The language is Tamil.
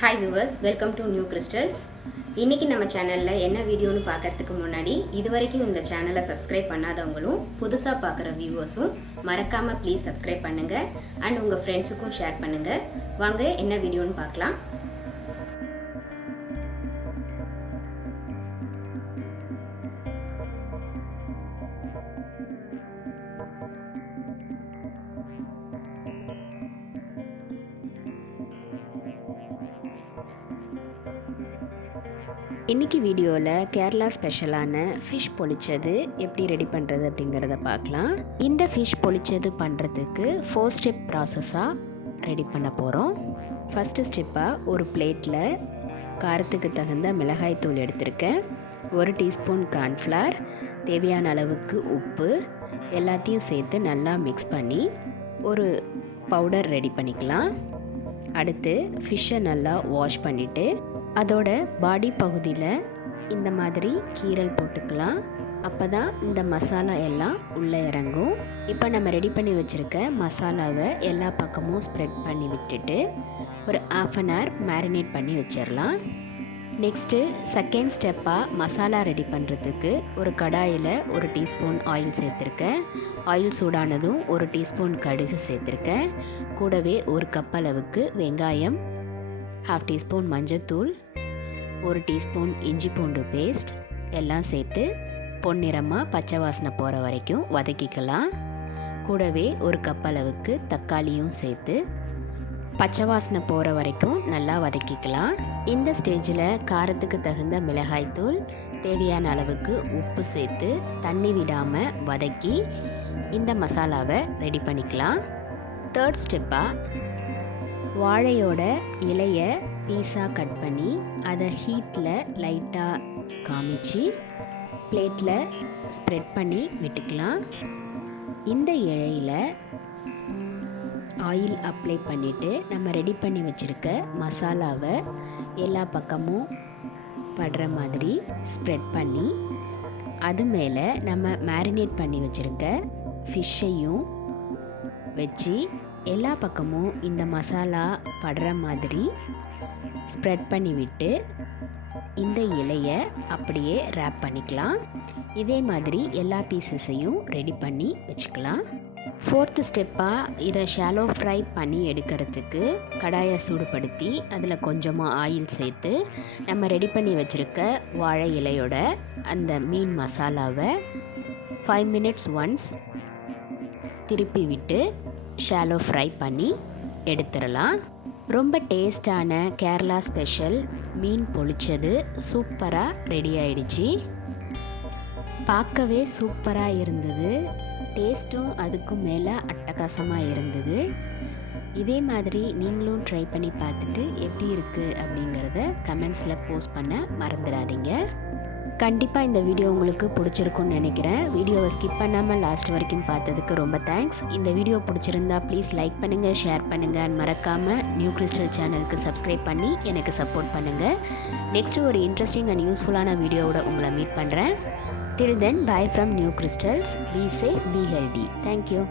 Hi viewers, welcome to New Crystals. இன்னைக்கு நம்ம சேனல்ல என்ன வீடியோன்னு பார்க்கிறதுக்கு முன்னாடி இதுவரைக்கும் இந்த சேனலை சப்ஸ்கிரைப் பண்ணாதவங்களும் புதுசா பார்க்குற வியூவர்ஸும் மறக்காம ப்ளீஸ் சப்ஸ்கிரைப் பண்ணுங்க அண்ட் உங்க ஃப்ரெண்ட்ஸுக்கும் ஷேர் பண்ணுங்க. வாங்க என்ன வீடியோன்னு பார்க்கலாம். இன்றைக்கி வீடியோவில் கேரளா ஸ்பெஷலான ஃபிஷ் பொலிச்சது எப்படி ரெடி பண்ணுறது அப்படிங்கிறத பார்க்கலாம். இந்த ஃபிஷ் பொலிச்சது பண்ணுறதுக்கு 4 ஸ்டெப் ப்ராசஸாக ரெடி பண்ண போகிறோம். ஃபஸ்ட்டு ஸ்டெப்பாக ஒரு பிளேட்டில் காரத்துக்கு தகுந்த மிளகாய் தூள் எடுத்திருக்கேன், 1 டீஸ்பூன் கார்ன்ஃப்ளவர், தேவையான அளவுக்கு உப்பு எல்லாத்தையும் சேர்த்து நல்லா மிக்ஸ் பண்ணி ஒரு பவுடர் ரெடி பண்ணிக்கலாம். அடுத்து ஃபிஷ்ஷை நல்லா வாஷ் பண்ணிவிட்டு அதோட பாடி பகுதியில் இந்த மாதிரி கீரல் போட்டுக்கலாம். அப்போ தான் இந்த மசாலா எல்லாம் உள்ளே இறங்கும். இப்போ நம்ம ரெடி பண்ணி வச்சுருக்க மசாலாவை எல்லா பக்கமும் ஸ்ப்ரெட் பண்ணி விட்டுட்டு ஒரு 1/2 அன் ஹவர் மேரினேட் பண்ணி வச்சிடலாம். நெக்ஸ்ட்டு செகண்ட் ஸ்டெப்பாக மசாலா ரெடி பண்ணுறதுக்கு ஒரு கடாயில் 1 டீஸ்பூன் ஆயில் சேர்த்துருக்கேன். ஆயில் சூடானதும் 1 டீஸ்பூன் கடுகு சேர்த்துருக்கேன். கூடவே 1 கப் அளவுக்கு வெங்காயம், 1/2 டீஸ்பூன் மஞ்சத்தூள், 1 டீஸ்பூன் இஞ்சி பூண்டு பேஸ்ட் எல்லாம் சேர்த்து பொன்னிறமாக பச்சை வாசனை போகிற வரைக்கும் வதக்கிக்கலாம். கூடவே 1 கப் அளவுக்கு தக்காளியும் சேர்த்து பச்சை வாசனை போகிற வரைக்கும் நல்லா வதக்கிக்கலாம். இந்த ஸ்டேஜில் காரத்துக்கு தகுந்த மிளகாய்த்தூள், தேவையான அளவுக்கு உப்பு சேர்த்து தண்ணி விடாமல் வதக்கி இந்த மசாலாவை ரெடி பண்ணிக்கலாம். தேர்ட் ஸ்டெப்பாக வாழையோட இலையை பீஸாக கட் பண்ணி அதை ஹீட்டில் லைட்டாக காமிச்சு பிளேட்டில் ஸ்ப்ரெட் பண்ணி விட்டுக்கலாம். இந்த இலையில் ஆயில் அப்ளை பண்ணிவிட்டு நம்ம ரெடி பண்ணி வச்சுருக்க மசாலாவை எல்லா பக்கமும் படுற மாதிரி ஸ்ப்ரெட் பண்ணி அது மேலே நம்ம மேரினேட் பண்ணி வச்சுருக்க ஃபிஷ்ஷையும் வச்சு எல்லா பக்கமும் இந்த மசாலா படுற மாதிரி ஸ்ப்ரெட் பண்ணி விட்டு இந்த இலையை அப்படியே ரேப் பண்ணிக்கலாம். இதே மாதிரி எல்லா பீசஸையும் ரெடி பண்ணி வச்சுக்கலாம். ஃபோர்த்து ஸ்டெப்பாக இதை ஷாலோ ஃப்ரை பண்ணி எடுக்கிறதுக்கு கடாயை சூடுபடுத்தி அதில் கொஞ்சமாக ஆயில் சேர்த்து நம்ம ரெடி பண்ணி வச்சுருக்க வாழை இலையோட அந்த மீன் மசாலாவை 5 மினிட்ஸ் ஒன்ஸ் திருப்பி விட்டு ஷாலோ ஃப்ரை பண்ணி எடுத்துடலாம். ரொம்ப டேஸ்டான கேரளா ஸ்பெஷல் மீன் பொலிச்சது சூப்பராக ரெடி ஆயிடுச்சு. பார்க்கவே சூப்பராக இருந்தது, டேஸ்ட்டும் அதுக்கும் மேலே அட்டகாசமாக இருந்தது. இதே மாதிரி நீங்களும் ட்ரை பண்ணி பார்த்துட்டு எப்படி இருக்குது அப்படிங்கிறத கமெண்ட்ஸில் போஸ்ட் பண்ண மறந்துடாதீங்க. கண்டிப்பாக இந்த வீடியோ உங்களுக்கு பிடிச்சிருக்குன்னு நினைக்கிறேன். வீடியோவை ஸ்கிப் பண்ணாமல் லாஸ்ட் வரைக்கும் பார்த்ததுக்கு ரொம்ப தேங்க்ஸ். இந்த வீடியோ பிடிச்சிருந்தா ப்ளீஸ் லைக் பண்ணுங்கள், ஷேர் பண்ணுங்கள் அண்ட் மறக்காமல் நியூ கிறிஸ்டல் சேனலுக்கு சப்ஸ்கிரைப் பண்ணி எனக்கு சப்போர்ட் பண்ணுங்கள். நெக்ஸ்ட்டு ஒரு இன்ட்ரெஸ்டிங் அண்ட் யூஸ்ஃபுல்லான வீடியோவோட உங்களை மீட் பண்ணுறேன். Till then, bye from New Crystals. Be safe, be healthy. Thank you.